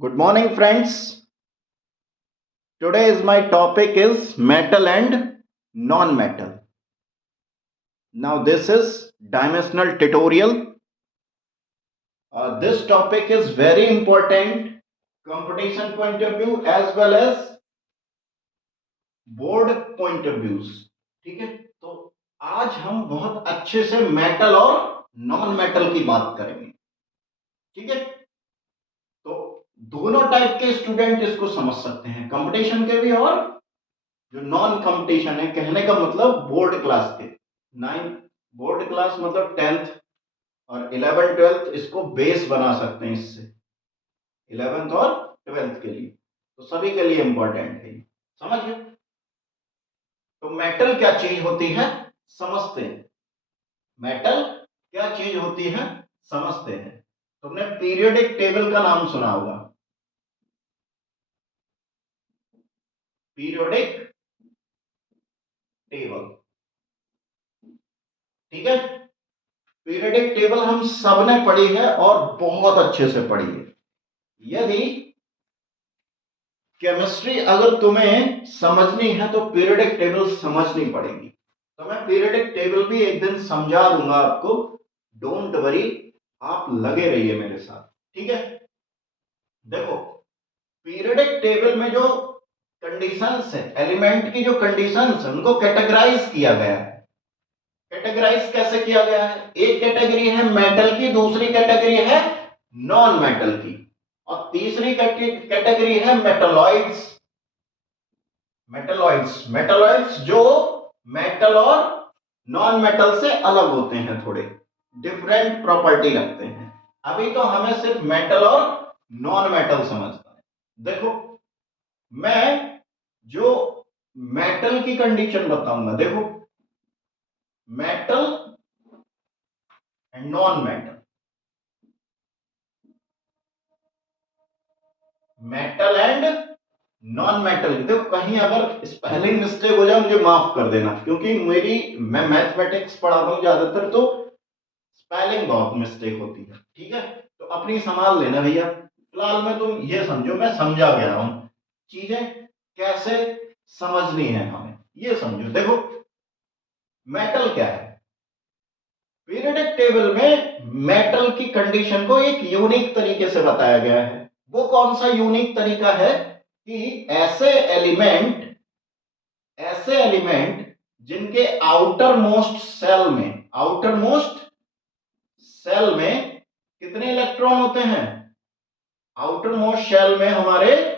Good morning, friends. Today is my topic is metal and non-metal. Now this is dimensional tutorial. This topic is very important competition point of view as well as board point of views. ठीक है, तो आज हम बहुत अच्छे से metal और non metal की बात करेंगे। ठीक है, तो दोनों टाइप के स्टूडेंट इसको समझ सकते हैं, कंपटीशन के भी और जो नॉन कंपटीशन है। कहने का मतलब बोर्ड क्लास के, नाइन्थ बोर्ड क्लास मतलब 10th और 11 12th इसको बेस बना सकते हैं इससे, 11th और 12th के लिए, तो सभी के लिए इंपॉर्टेंट है। समझ गए? तो मेटल क्या चीज होती है समझते हैं। मेटल क्या चीज होती है समझते हैं। तुमने पीरियोडिक टेबल का नाम सुना होगा, पीरियोडिक टेबल। ठीक है, पीरियोडिक टेबल हम सबने पढ़ी है और बहुत अच्छे से पढ़ी है। यदि केमिस्ट्री अगर तुम्हें समझनी है तो पीरियोडिक टेबल समझनी पड़ेगी। तो मैं पीरियोडिक टेबल भी एक दिन समझा दूंगा आपको, डोंट वरी, आप लगे रहिए मेरे साथ। ठीक है, देखो पीरियोडिक टेबल में जो कंडीशंस है, एलिमेंट की जो कंडीशंस है उनको कैटेगराइज किया गया है। कैटेगराइज कैसे किया गया है? एक कैटेगरी है मेटल की, दूसरी कैटेगरी है नॉन मेटल की, और तीसरी कैटेगरी है मेटलॉइड्स। मेटलॉइड्स, मेटलॉइड्स जो मेटल और नॉन मेटल से अलग होते हैं, थोड़े डिफरेंट प्रॉपर्टी रखते हैं। अभी तो हमें सिर्फ मेटल और नॉन मेटल समझना है। देखो मैं जो मेटल की कंडीशन बताऊंगा, देखो metal and non metal, metal and non metal. देखो कहीं अगर स्पेलिंग मिस्टेक हो जाए मुझे माफ कर देना, क्योंकि मैं मैथमेटिक्स पढ़ाता हूं ज्यादातर, तो स्पेलिंग बहुत मिस्टेक होती है। ठीक है, तो अपनी संभाल लेना भैया। फिलहाल में तुम ये समझो, मैं समझा गया हूं चीजें कैसे समझनी है हमें, ये समझो। देखो मेटल क्या है, पीरियोडिक टेबल में मेटल की कंडीशन को एक यूनिक तरीके से बताया गया है। वो कौन सा यूनिक तरीका है कि ऐसे एलिमेंट जिनके आउटर मोस्ट सेल में कितने इलेक्ट्रॉन होते हैं? आउटर मोस्ट शेल में हमारे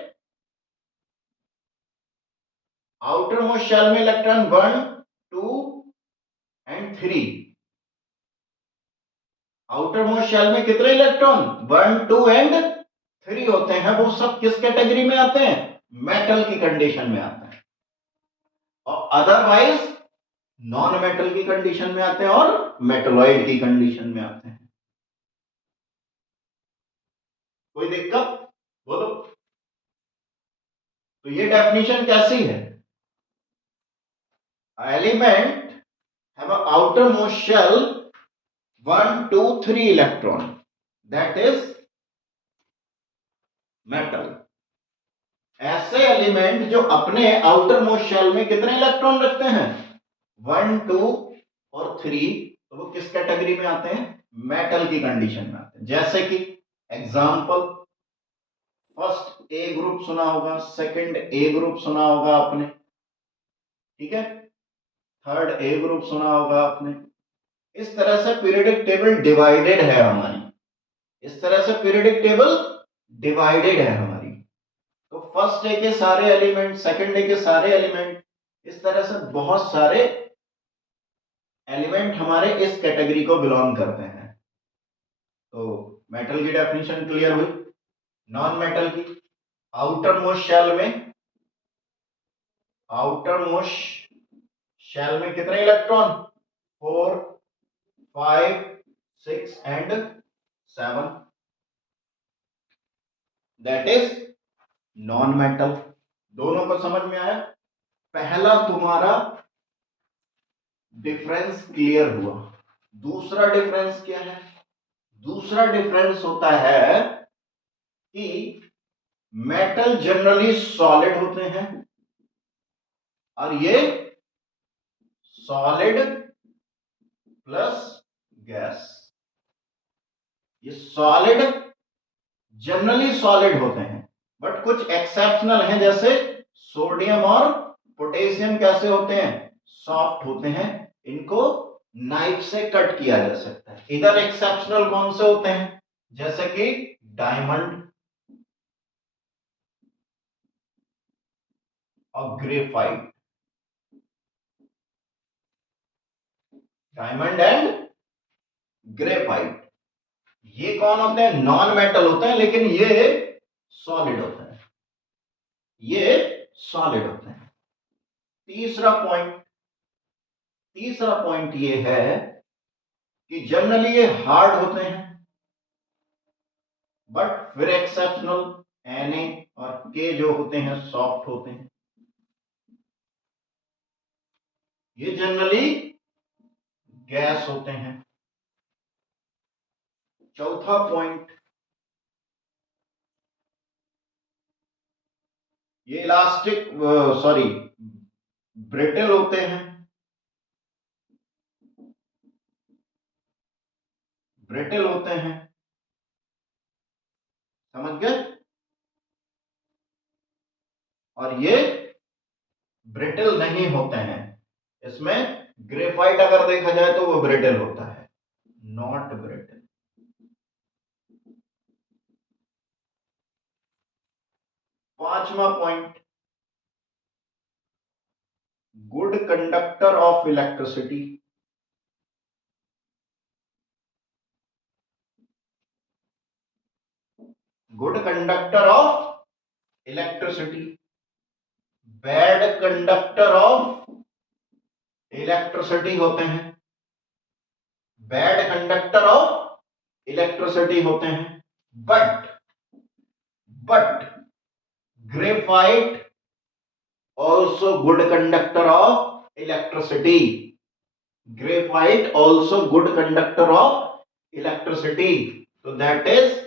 आउटर मोस्ट शेल में electron 1 2 and 3। Outermost shell में कितने इलेक्ट्रॉन? 1 2 एंड 3 होते हैं। वो सब किस कैटेगरी में आते हैं? मेटल की कंडीशन में आते हैं, और अदरवाइज नॉन मेटल की कंडीशन में आते हैं और मेटलॉइड की कंडीशन में आते हैं। कोई दिक्कत? बोलो। तो ये डेफिनेशन कैसी है? Element have a outermost shell 1 2 3 electron, that is metal. ऐसे एलिमेंट जो अपने आउटर मोस्ट शेल में कितने इलेक्ट्रॉन रखते हैं? 1 2 और 3, तो वो किस कैटेगरी में आते हैं? मेटल की कंडीशन में आते हैं। जैसे कि एग्जांपल, फर्स्ट ए ग्रुप सुना होगा, सेकंड ए ग्रुप सुना होगा आपने, ठीक है, थर्ड ए ग्रुप सुना होगा आपने। इस तरह से पीरियोडिक टेबल डिवाइडेड है हमारी, इस तरह से पीरियोडिक टेबल डिवाइडेड है हमारी। तो फर्स्ट ए के सारे एलिमेंट, सेकंड ए के सारे एलिमेंट, इस तरह से बहुत सारे एलिमेंट हमारे इस कैटेगरी को बिलोंग करते हैं। तो मेटल की डेफिनेशन क्लियर हुई। नॉन मेटल की, आउटर मोस्ट शेल में, आउटर मोस्ट शेल में कितने electron? 4 5 6 and 7, that is non metal. दोनों को समझ में आया? पहला तुम्हारा डिफरेंस क्लियर हुआ। दूसरा डिफरेंस क्या है? दूसरा डिफरेंस होता है कि मेटल जनरली सॉलिड होते हैं और ये सॉलिड प्लस गैस, ये सॉलिड जनरली सॉलिड होते हैं, बट कुछ एक्सेप्शनल हैं, जैसे सोडियम और पोटेशियम कैसे होते हैं, सॉफ्ट होते हैं, इनको नाइफ से कट किया जा सकता है। इधर एक्सेप्शनल कौन से होते हैं, जैसे कि डायमंड और ग्रेफाइट, डायमंड एंड ग्रेफाइट, ये कौन होते हैं, नॉन मेटल होते हैं, लेकिन ये सॉलिड होते हैं, ये सॉलिड होते हैं। तीसरा पॉइंट ये है कि जनरली ये हार्ड होते हैं, बट फिर एक्सेप्शनल Na और K जो होते हैं सॉफ्ट होते हैं। ये जनरली गैस होते हैं। चौथा पॉइंट, ये इलास्टिक सॉरी ब्रिटल होते हैं, ब्रिटल होते हैं, समझ गए। और ये ब्रिटल नहीं होते हैं, इसमें ग्रेफाइट अगर देखा जाए तो वो ब्रिटल होता है, नॉट ब्रिटल। पांचवा point, good conductor of electricity, good conductor of electricity, bad conductor of electricity होते हैं, बैड कंडक्टर ऑफ इलेक्ट्रिसिटी होते हैं। But graphite also good conductor of electricity, graphite also good conductor of electricity, so that is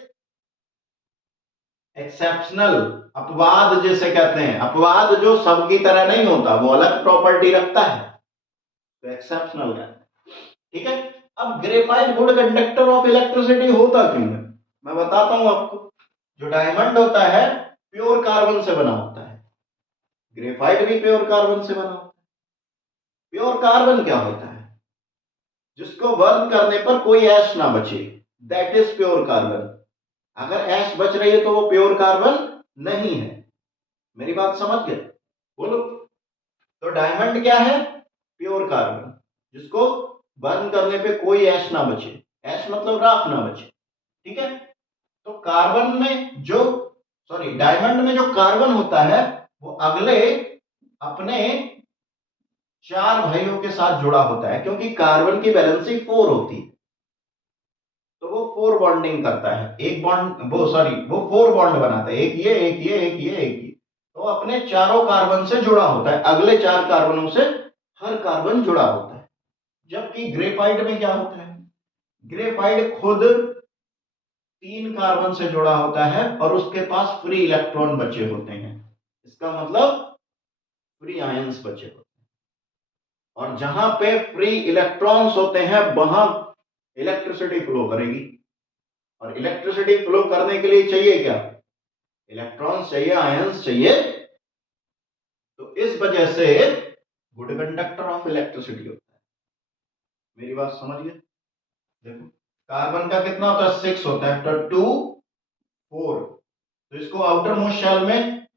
exceptional, अपवाद जिसे कहते हैं, अपवाद जो सबकी तरह नहीं होता, वो अलग प्रॉपर्टी रखता है, तो एक्सेप्शनल कहते हैं। ठीक है, अब graphite good conductor of electricity होता क्यों है, मैं बताता हूं आपको। जो डायमंड होता है प्योर कार्बन से बना होता है, ग्रेफाइट भी प्योर कार्बन से बना होता है। प्योर कार्बन क्या होता है, जिसको बर्न करने पर कोई ऐश ना बचे, दैट इज प्योर कार्बन। अगर ऐश बच रही है तो वो प्योर कार्बन नहीं है, मेरी बात समझ गए, बोलो। तो डायमंड क्या है, प्योर कार्बन, जिसको बर्न करने पे कोई ऐश ना बचे, ऐश मतलब राख ना बचे। ठीक है, तो कार्बन में जो डायमंड में जो कार्बन होता है वो अगले अपने चार भाइयों के साथ जुड़ा होता है, क्योंकि कार्बन की वैलेंसी 4 होती है, तो वो 4 बॉन्डिंग करता है, एक बॉन्ड वो 4 बॉन्ड बनाता है, एक ये एक ये एक ये एक ये, तो अपने चारों कार्बन से जुड़ा होता है, अगले 4 कार्बनों से हर कार्बन जुड़ा होता है। जबकि ग्रेफाइट में क्या होता है, ग्रेफाइट खुद 3 कार्बन से जुड़ा होता है और उसके पास फ्री इलेक्ट्रॉन बचे होते हैं, इसका मतलब फ्री आयंस बचे होते हैं, और जहां पे फ्री इलेक्ट्रॉन्स होते हैं वहां इलेक्ट्रिसिटी फ्लो करेगी, और इलेक्ट्रिसिटी फ्लो करने के लिए चाहिए क्या, इलेक्ट्रॉन्स चाहिए, आयंस चाहिए, तो इस वजह से गुड कंडक्टर ऑफ इलेक्ट्रिसिटी होता है। मेरी बात समझिए, देखो कार्बन का कितना होता है, 6 होता है, तो 2 4, तो इसको आउटर मोस्ट शेल में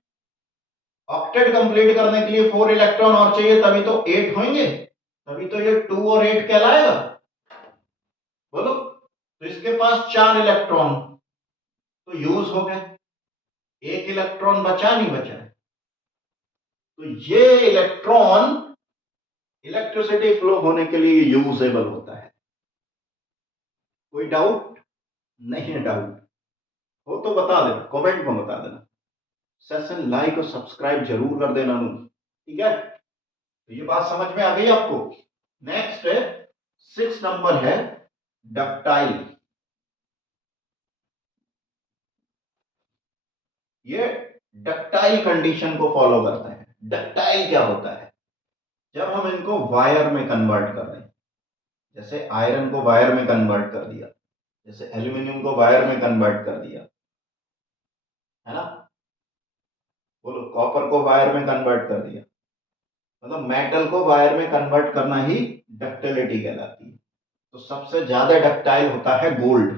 ऑक्टेट कंप्लीट करने के लिए 4 इलेक्ट्रॉन और चाहिए, तभी तो 8 होंगे, तभी तो ये 2 और 8 कहलाएगा, बोलो। तो इसके पास 4 इलेक्ट्रॉन तो यूज हो गए, एक इलेक्ट्रॉन बचा नहीं बचा है, तो ये इलेक्ट्रॉन इलेक्ट्रिसिटी फ्लो होने के लिए यूजेबल होता है। कोई डाउट नहीं है, डाउट हो तो बता देना, कमेंट में बता देना, सेशन लाइक और सब्सक्राइब जरूर कर देना, ठीक है। तो ये बात समझ में आ गई आपको। नेक्स्ट है 6 नंबर है डक्टाइल, ये डक्टाइल कंडीशन को फॉलो करते हैं। डक्टाइल क्या होता है? जब हम इनको वायर में कन्वर्ट कर दें, जैसे आयरन को वायर में कन्वर्ट कर दिया, जैसे एल्यूमिनियम को वायर में कन्वर्ट कर दिया, है ना, बोलो कॉपर को वायर में कन्वर्ट कर दिया, मतलब मेटल को वायर में कन्वर्ट करना ही डक्टिलिटी कहलाती है। तो सबसे ज्यादा डक्टाइल होता है गोल्ड।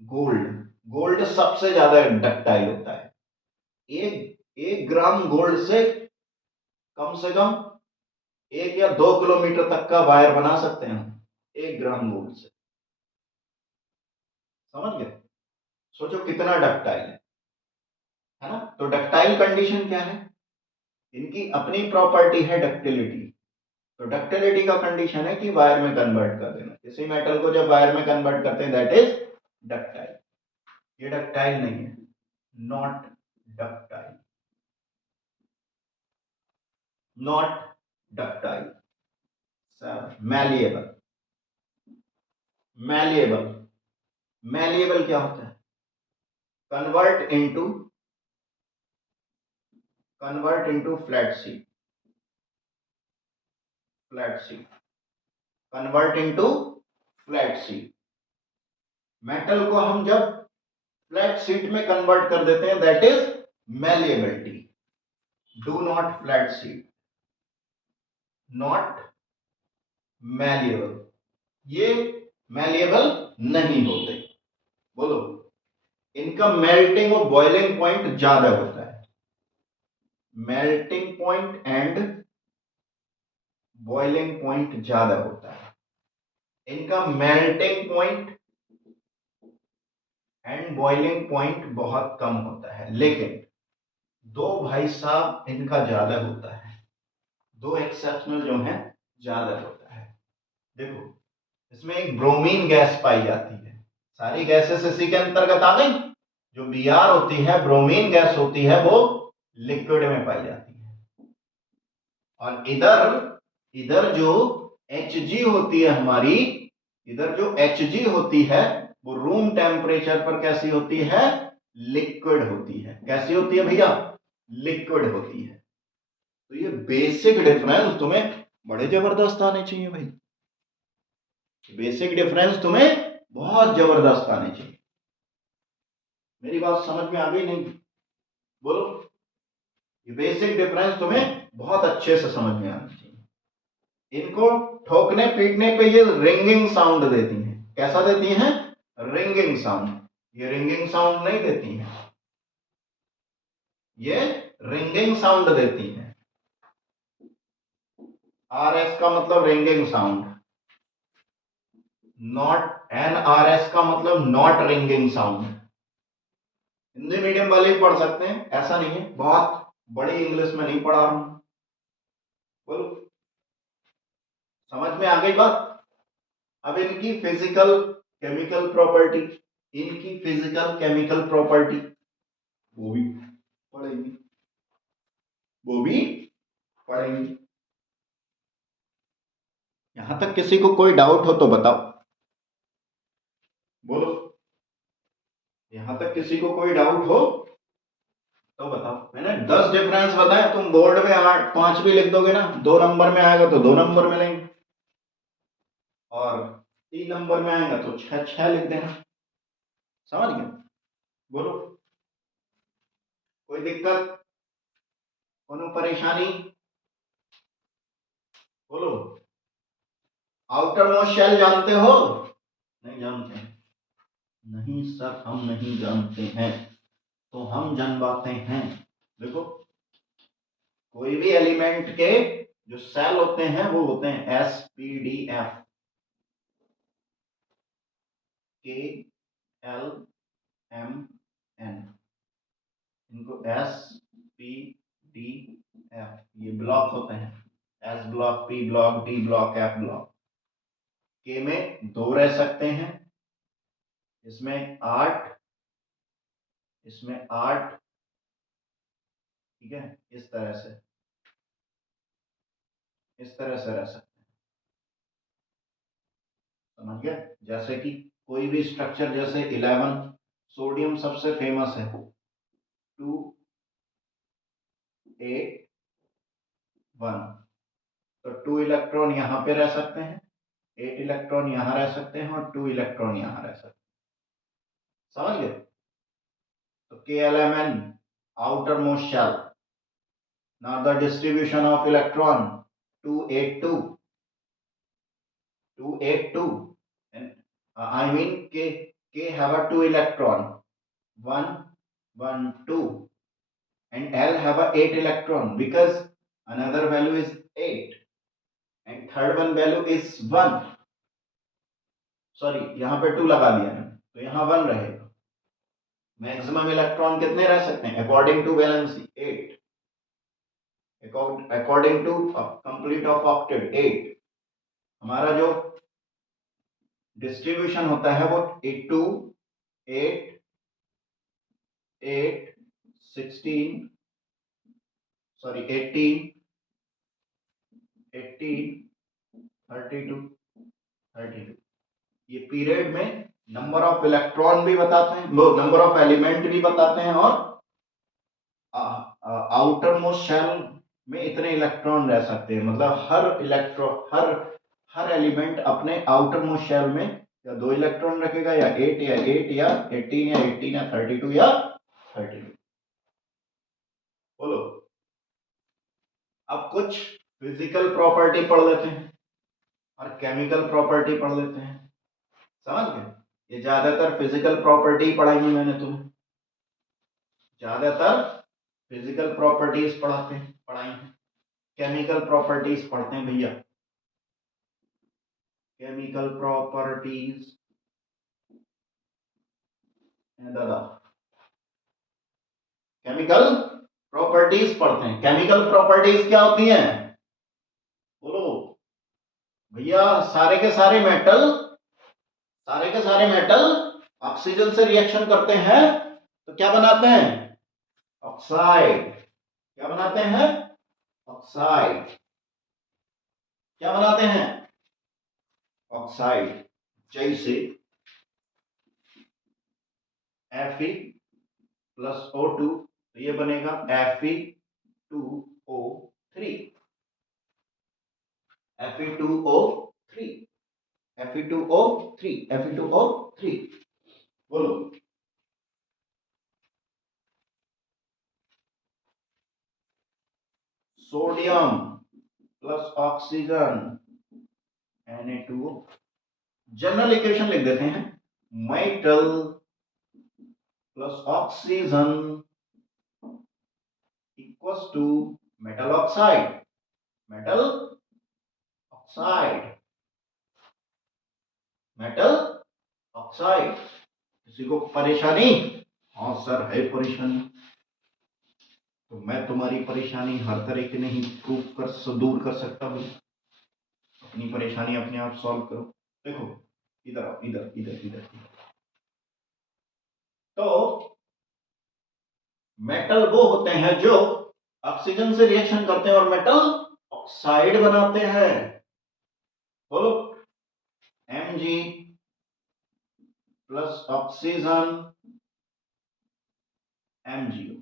गोल्ड गोल्ड सबसे ज्यादा डक्टाइल होता है। एक एक ग्राम गोल्ड से कम 1 या 2 किलोमीटर तक का वायर बना सकते हैं हम, 1 ग्राम गोल्ड से। समझ गए? सोचो कितना डक्टाइल है ना। तो डक्टाइल कंडीशन क्या है? इनकी अपनी प्रॉपर्टी है डक्टिलिटी। तो डक्टिलिटी का कंडीशन है कि वायर में कन्वर्ट कर देना। किसी मेटल को जब वायर में कन्वर्ट करते हैं दैट इज डक्टाइल। ये डक्टाइल नहीं है, not ductile, not ductile. Malleable. Malleable malleable क्या होता है? Convert into flat sheet. Flat sheet convert into flat sheet. Metal को हम जब फ्लैट शीट में कन्वर्ट कर देते हैं that is malleability. Do not flat sheet, not malleable. ये मैलिएबल नहीं होते। बोलो, इनका मेल्टिंग और बॉइलिंग पॉइंट ज्यादा होता है। Melting point and boiling point ज्यादा होता है। इनका melting point and boiling point बहुत कम होता है, लेकिन दो भाई साहब इनका ज्यादा होता है। दो एक्सेप्शनल जो है ज्यादा होता है। देखो, इसमें एक ब्रोमीन गैस पाई जाती है। सारी गैसेस इसी के अंतर्गत आ गई। जो बीआर होती है, ब्रोमीन गैस होती है, वो लिक्विड में पाई जाती है। और इधर इधर जो Hg होती है हमारी, इधर जो Hg होती है वो रूम टेम्परेचर पर कैसी होती है? लिक्विड होती है। कैसी होती है भैया? लिक्विड होती है। तो ये बेसिक डिफरेंस तुम्हें बड़े जबरदस्त आने चाहिए भाई। बेसिक डिफरेंस तुम्हें बहुत जबरदस्त आने चाहिए। मेरी बात समझ में आ गई नहीं? बोलो, ये बेसिक डिफरेंस तुम्हें बहुत अच्छे से समझ में आना चाहिए। इनको ठोकने पीटने पे ये रिंगिंग साउंड देती हैं। कैसा देती हैं? Ringing sound. ये रिंगिंग साउंड नहीं देती हैं, ये रिंगिंग साउंड देती हैं। RS का मतलब रिंगिंग साउंड, नॉट NRS का मतलब not ringing sound. Hindi medium वाले ही पढ़ सकते हैं, ऐसा नहीं है, बहुत बड़ी इंग्लिश में नहीं पढ़ा रहा हूं। बोलो, समझ में आ गई बात? अब इनकी फिजिकल केमिकल प्रॉपर्टी, इनकी फिजिकल केमिकल प्रॉपर्टी वो भी पढ़ेंगे, वो भी पढ़ेंगे। यहां तक किसी को कोई डाउट हो तो बताओ। बोलो, यहां तक किसी को कोई डाउट हो तो बताओ। मैंने 10 डिफरेंस बताए, तुम बोर्ड में 8 5 भी लिख दोगे ना, 2 नंबर में आएगा तो 2 नंबर मिलेंगे, और 3 नंबर में आएगा तो 6 6 लिख देना। समझ गए? बोलो, कोई दिक्कत, कोनो परेशानी? बोलो, आउटर मोस्ट शेल जानते हो? नहीं जानते? नहीं सर, हम नहीं जानते हैं, तो हम जानवाते हैं। देखो, कोई भी एलिमेंट के जो सेल होते हैं वो होते हैं SPDF, KLMN। इनको SPDF ये ब्लॉक होते हैं। S block, P block, D block, F block. के में 2 रह सकते हैं, इसमें 8, इसमें 8, ठीक है, इस तरह से रह सकते हैं। समझ गए? जैसे कि कोई भी स्ट्रक्चर, जैसे 11 सोडियम सबसे फेमस है, 281। तो 2 इलेक्ट्रॉन यहां पे रह सकते हैं, 8 इलेक्ट्रॉन यहां रह सकते हैं और 2 इलेक्ट्रॉन यहां रह सकते हैं। समझ गए? तो KLMN outer most shell. Now the distribution of electron 282, 282, and I mean K have a 2 electron, 1 1 2, and L have a 8 electron because another value is 8 and third one value is 1. Sorry यहां पे 2 लगा दिया है तो यहां 1 रहेगा। Maximum electron कितने रह सकते हैं according to valency? 8। According to complete of octet 8। हमारा जो डिस्ट्रीब्यूशन होता है वो 2 8 8 16 सॉरी 18 18 32 32। ये पीरियड में नंबर ऑफ इलेक्ट्रॉन भी बताते हैं, नंबर ऑफ एलिमेंट भी बताते हैं और आउटर मोस्ट शेल में इतने इलेक्ट्रॉन रह सकते हैं। मतलब हर इलेक्ट्रॉन हर एलिमेंट अपने आउटर मोस्ट शेल में या 2 इलेक्ट्रॉन रखेगा या 8 या 8 या 18 या 18 या 32 या 32। बोलो अब कुछ फिजिकल प्रॉपर्टी पढ़ लेते हैं और केमिकल प्रॉपर्टी पढ़ लेते हैं। समझ गए? ये ज्यादातर फिजिकल प्रॉपर्टी पढ़ाई मैंने तुम्हें, ज्यादातर फिजिकल प्रॉपर्टीज पढ़ाई हैं। केमिकल प्रॉपर्टीज पढ़ते हैं भैया, केमिकल प्रॉपर्टीज दादा, केमिकल प्रॉपर्टीज पढ़ते हैं। केमिकल प्रॉपर्टीज क्या होती हैं? बोलो भैया। सारे के सारे मेटल ऑक्सीजन से रिएक्शन करते हैं तो क्या बनाते हैं? ऑक्साइड। क्या बनाते हैं? ऑक्साइड। क्या बनाते हैं? ऑक्साइड। जैसे Fe प्लस O2 तो ये बनेगा Fe2O3। Fe2O3 Fe2O3 Fe2O3। बोलो sodium plus oxygen Na2O। General equation लिख देते हैं, metal plus oxygen equals to metal oxide. Metal oxide, metal oxide. किसी को परेशानी? हाँ सर है परेशानी, तो मैं तुम्हारी परेशानी हर तरीके नहीं दूर कर सकता हूँ। अपनी परेशानी अपने आप सॉल्व करो। देखो इधर आओ, इधर इधर इधर। तो मेटल वो होते हैं जो ऑक्सीजन से रिएक्शन करते हैं और मेटल ऑक्साइड बनाते हैं। बोलो Mg plus oxygen MgO,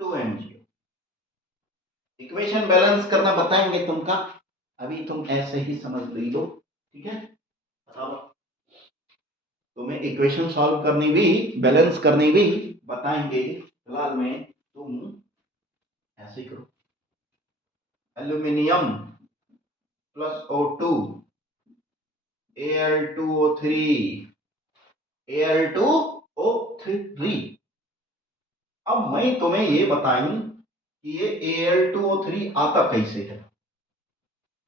2MgO। Equation balance करना बताएंगे तुमका, अभी तुम ऐसे ही समझ लो। ठीक है, तुम्हें इक्वेशन सॉल्व करनी भी बैलेंस करनी भी बताएंगे। फिलहाल में तुम ऐसे ही करो, aluminium plus O2 Al2O3 Al2O3। अब मैं तुम्हें ये बताऊं कि ये Al2O3 आता कैसे है,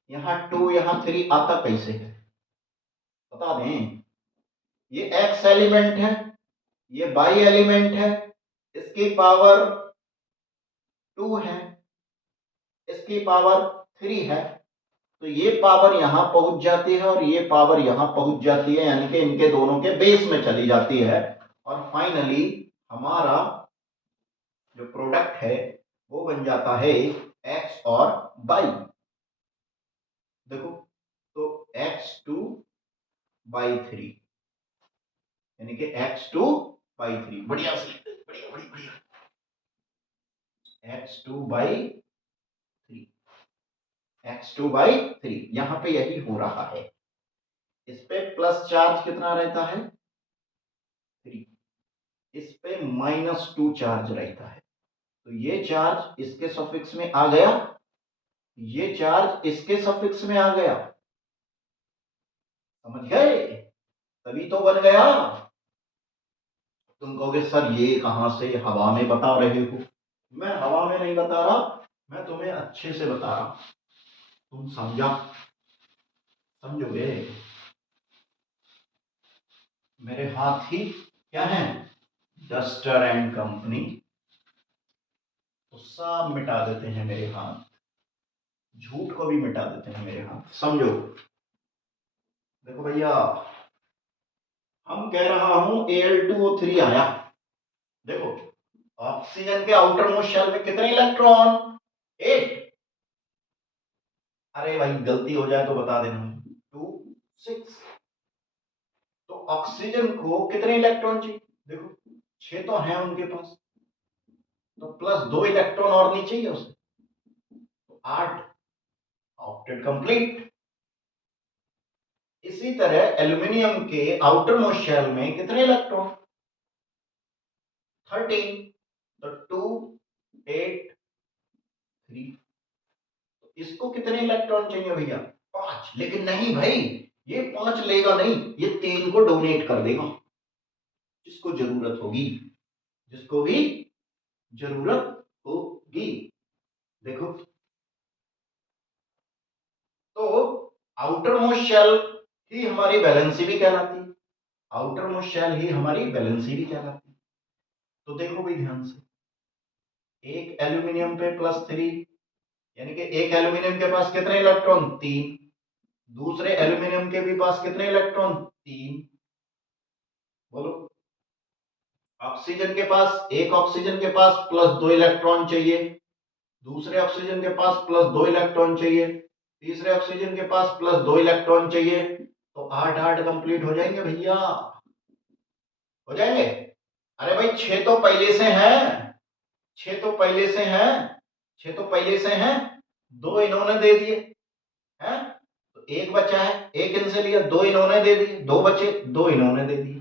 यहां 2 यहां 3 आता कैसे है बता दें। ये एक्स एलिमेंट है, ये बाई एलिमेंट है, इसकी पावर 2 है, इसकी पावर 3 है, तो ये पावर यहां पहुंच जाती है और ये पावर यहां पहुंच जाती है, यानी कि इनके दोनों के बेस में चली जाती है और फाइनली हमारा जो प्रोडक्ट है वो बन जाता है एक्स और बाई। देखो तो x2/3 यानी कि x2/3 बाई 3, बढ़िया से बढ़िया बढ़िया बढ़िया, x2/3, x2/3 यहां पे यही हो रहा है। इस पे प्लस चार्ज कितना रहता है 3, इस पे -2 चार्ज रहता है। तो ये चार्ज इसके सफिक्स में आ गया, ये चार्ज इसके सफिक्स में आ गया, समझ गए? तभी तो बन गया। तुम कहोगे सर ये कहां से हवा में बता रहे हो? मैं हवा में नहीं बता रहा, मैं तुम्हें अच्छे से बता रहा, तुम समझोगे? मेरे हाथ ही क्या है, डस्टर एंड कंपनी, तो सब मिटा देते हैं मेरे हाथ, झूठ को भी मिटा देते हैं मेरे हाथ, समझो? देखो भैया, हम कह रहा हूं Al2O3 आया, देखो ऑक्सीजन के आउटर मोस्ट शेल में कितने इलेक्ट्रॉन, 8। अरे भाई गलती हो जाए तो बता देना, 2 6। तो ऑक्सीजन को कितने इलेक्ट्रॉन चाहिए, देखो 6 तो हैं उनके पास, तो प्लस 2 इलेक्ट्रॉन और नहीं चाहिए उसे, तो 8, ऑक्टेट कंप्लीट। इसी तरह एल्यूमिनियम के आउटर मोस्ट शेल में कितने इलेक्ट्रॉन, 13, तो 2 8 3। इसको कितने इलेक्ट्रॉन चाहिए भैया, 5। लेकिन नहीं भाई, ये 5 लेगा नहीं, ये 3 को डोनेट कर देगा, जिसको जरूरत होगी, जिसको भी जरूरत होगी। देखो तो आउटर मोस्ट शेल ही हमारी वैलेंसी भी कहलाती है, आउटर मोस्ट शेल ही हमारी वैलेंसी भी कहलाती है। तो देखो भाई ध्यान से, एक एल्यूमिनियम पे +3, यानी कि एक एल्यूमिनियम के पास कितने इलेक्ट्रॉन, 3। दूसरे एल्यूमिनियम के भी पास कितने इलेक्ट्रॉन, 3। बोलो, ऑक्सीजन के पास, एक ऑक्सीजन के पास +2 इलेक्ट्रॉन चाहिए, दूसरे ऑक्सीजन के पास +2 इलेक्ट्रॉन चाहिए, तीसरे ऑक्सीजन के पास +2 इलेक्ट्रॉन चाहिए, तो 8 8 कंप्लीट हो जाएंगे भैया, हो जाएंगे। अरे भाई 6 तो पहले से हैं, 6 तो पहले से हैं, 6 तो पहले से हैं, 2 इन्होंने दे दिए हैं, तो एक बचा है, एक इनसे लिया, 2 इन्होंने दे दिए, 2 बचे, 2 इन्होंने दे दिए,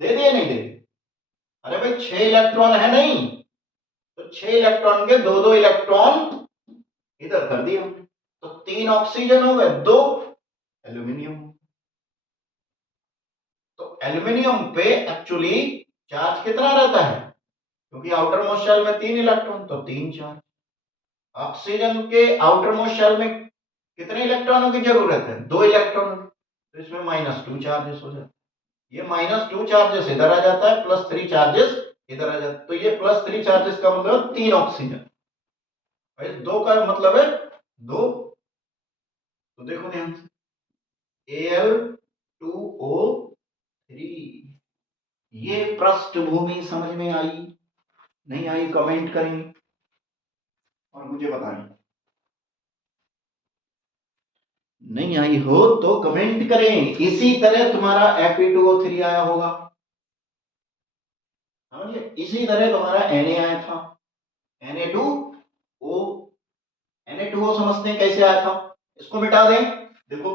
दे दिए नहीं दे दिए? अरे भाई 6 इलेक्ट्रॉन है नहीं, तो 6 इलेक्ट्रॉन के 2 2 इलेक्ट्रॉन इधर कर दिए हमने, तो 3 ऑक्सीजन हो गए, 2 एल्यूमिनियम। तो एल्यूमिनियम पे एक्चुअली चार्ज कितना रहता है, क्योंकि आउटर मोस्ट शेल में 3 इलेक्ट्रॉन, तो 3 चार्ज। ऑक्सीजन के आउटर मोस्ट शेल में कितने इलेक्ट्रॉनों की जरूरत है, 2 इलेक्ट्रॉनों की, तो इसमें -2 चार्जेस हो जाते हैं, ये -2 चार्जेस इधर आ जाता है, +3 चार्जेस इधर आ जाता है, तो ये +3 चार्जेस का मतलब 3 ऑक्सीजन, भाई 2 का मतलब है 2। तो देखो ध्यान से, Al2O3, ये पृष्ठभूमि समझ में आई, नहीं आई कमेंट करेंगे और मुझे बताएं, नहीं आई हो तो कमेंट करें। इसी तरह तुम्हारा Fe2O3 आया होगा, समझिए, इसी तरह तुम्हारा Na आया था, Na2O, Na2O समझते हैं कैसे आया था, इसको मिटा दें, देखो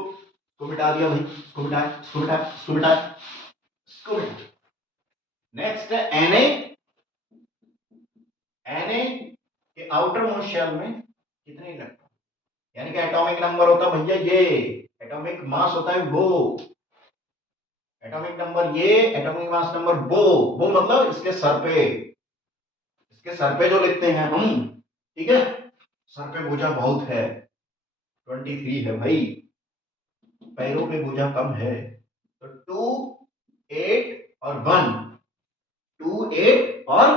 इसको मिटा दिया भाई, इसको मिटाएं, इसको मिटाएं, इसको मिटाएं, इसको मिटाएं। नेक्स्ट है Na, Na के आउटर मोस्ट शेल में कितने इलेक्ट्रॉन, यानी कि एटॉमिक नंबर होता है भैया ये, एटॉमिक मास होता है वो, एटॉमिक नंबर ये, एटॉमिक मास नंबर वो मतलब इसके सर पे, इसके सर पे जो लिखते हैं हम, ठीक है, सर पे भुजा बहुत है, 23 है भाई, पैरों पे भुजा कम है, तो 2 8 और 1, 2 8 और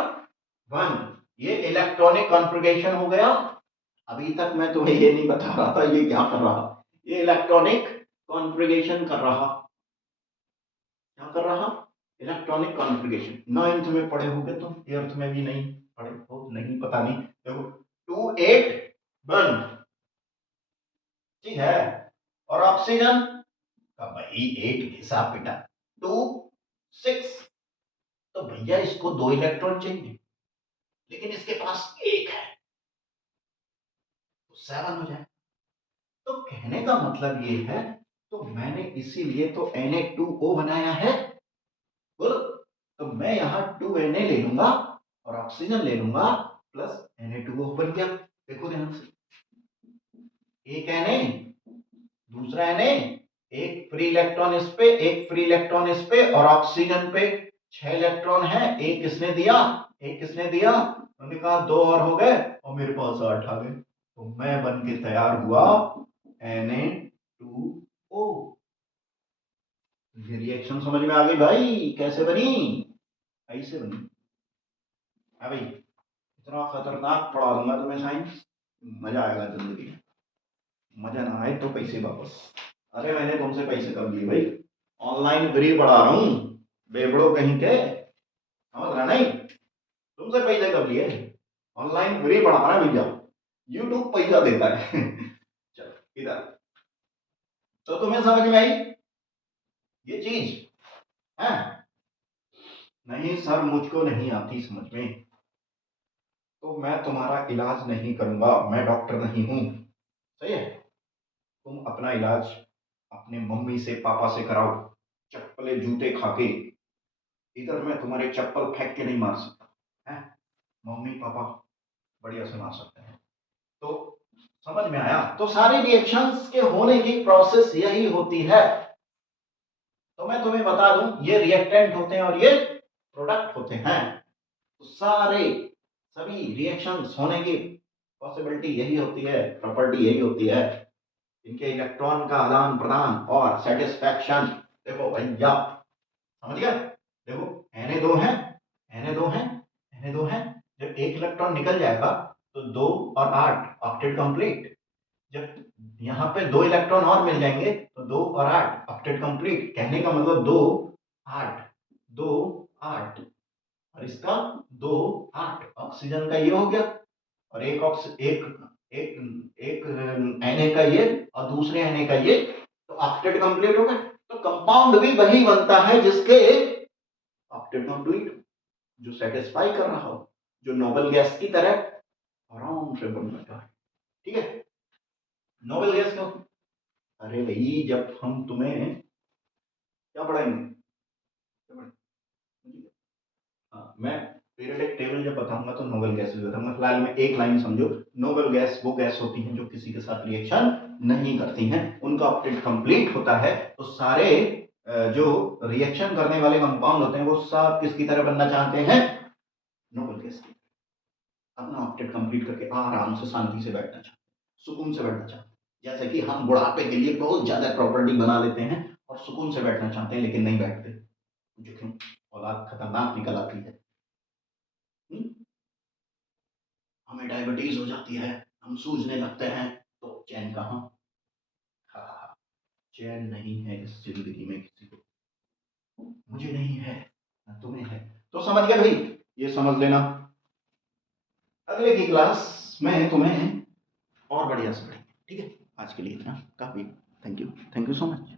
1, ये इलेक्ट्रॉनिक कॉन्फ़िगरेशन हो गया। अभी तक मैं तुम्हें ये नहीं बता रहा था ये क्या कर रहा, ये इलेक्ट्रॉनिक कॉन्फ़िगरेशन कर रहा, क्या कर रहा, इलेक्ट्रॉनिक कॉन्फ़िगरेशन। 9th में पढ़े होगे तुम, 8th में भी नहीं पढ़े हो, नहीं पता नहीं, देखो 2 8 1, ठीक है, और ऑक्सीजन, भाई 8 घिसा पिटा, 2 6, तो भैया इसको 2 इलेक्ट्रॉन चाहिए, लेकिन इसके पास 1 है, तो 7 हो जाए। तो कहने का मतलब ये है, तो मैंने इसीलिए तो Na2O बनाया है। बोलो, तो मैं यहाँ 2Na ले लूंगा और ऑक्सीजन ले लूंगा प्लस Na2O बन गया। देखो ध्यान से, एक Na, दूसरा Na, एक फ्री इलेक्ट्रॉन इस पे, एक फ्री इलेक्ट्रॉन इस पे, और ऑक्सीजन पे 6 इलेक्ट्रॉन है, एक किसने दिया, एक किसने दिया, उन्होंने कहा 2 और हो गए और मेरे पास 8 आ गए, तो मैं बन के तैयार हुआ Na2O। ये रिएक्शन समझ में आ गई भाई, कैसे बनी, ऐसे बनी। हाँ भाई, इतना खतरनाक पढ़ा दूंगा तुम्हें साइंस, मजा आएगा जिंदगी में। मजा ना आए तो पैसे वापस। अरे मैंने तुमसे पैसे कब लिए भाई, ऑनलाइन फ्री पढ़ा रहा हूँ, बेवड़ो कहीं के, समझ रहा नहीं, तुमसे पैसे कब लिए, ऑनलाइन फ्री पढ़ा रहा है भैया, यूट्यूब पैसा देता है। चलो इधर, तो तुम्हें समझ में आई ये चीज है। नहीं सर, मुझको नहीं आती समझ में, तो मैं तुम्हारा इलाज नहीं करूंगा, मैं डॉक्टर नहीं हूं, सही है। तुम अपना इलाज अपने मम्मी से पापा से कराओ, चप्पले जूते खा के। इधर मैं तुम्हारे चप्पल फेंक के नहीं मार सकता है, मम्मी पापा बढ़िया से मार सकते हैं। तो समझ में आया, तो सारी रिएक्शंस के होने की प्रोसेस यही होती है। तो मैं तुम्हें बता दूं, ये रिएक्टेंट होते हैं और ये प्रोडक्ट होते हैं। तो सारे सभी रिएक्शंस होने की पॉसिबिलिटी यही होती है, प्रॉपर्टी यही होती है, इनके इलेक्ट्रॉन का आदान प्रदान और सेटिस्फैक्शन। देखो भैया, समझ गया, देखो Na2 है, Na2 है, Na2 है, जब एक इलेक्ट्रॉन निकल जाएगा तो 2 और 8 ऑक्टेट कंप्लीट, जब यहाँ पे 2 इलेक्ट्रॉन और मिल जाएंगे तो 2 और 8 ऑक्टेट कंप्लीट। कहने का मतलब 2 8 2 8, और इसका 2 8, ऑक्सीजन का ये हो गया, और एक एक एक एक Na का ये और दूसरे Na का ये, तो ऑक्टेट कंप्लीट हो गए। तो कंपाउंड भी वही बनता है जिसके ऑक्टेट कंप्लीट, जो सेटिस्फाई कर रहा हो, जो नोबल गैस की तरह आराम से बन जाता है। ठीक है, नोबल गैस क्यों, अरे भाई जब हम तुम्हें क्या पढ़ाएंगे, हाँ, मैं पीरियोडिक टेबल जब बताऊंगा तो नोबल गैस भी बताऊंगा। फिलहाल में एक लाइन समझो, नोबल गैस वो गैस होती हैं जो किसी के साथ रिएक्शन नहीं करती हैं, उनका ऑक्टेट कंप्लीट होता है। तो सारे जो रिएक्शन करने वाले कंपाउंड होते हैं वो सब किसकी तरह बनना चाहते हैं, नोबल गैस की, अपना ऑक्टेट कंप्लीट करके आराम से शांति से बैठना चाहते हैं, सुकून से बैठना चाहते हैं। जैसे कि हम बुढ़ापे के लिए बहुत ज्यादा प्रॉपर्टी बना लेते हैं और सुकून से बैठना चाहते हैं, लेकिन नहीं बैठते, जो क्यों, औलाद खतरनाक निकल आती है। हुँ? हमें डायबिटीज हो जाती है, हम सूझने लगते हैं, तो चैन कहाँ, हाँ हाँ हाँ, चैन नहीं है इस जिंदगी में किसी को, मुझे नहीं है ना तुम्हें है। तो समझ गए भाई, ये समझ लेना, अगले की क्लास में तुम्हें और बढ़िया से पढ़ेंगे। ठीक है, आज के लिए इतना काफी, थैंक यू सो मच।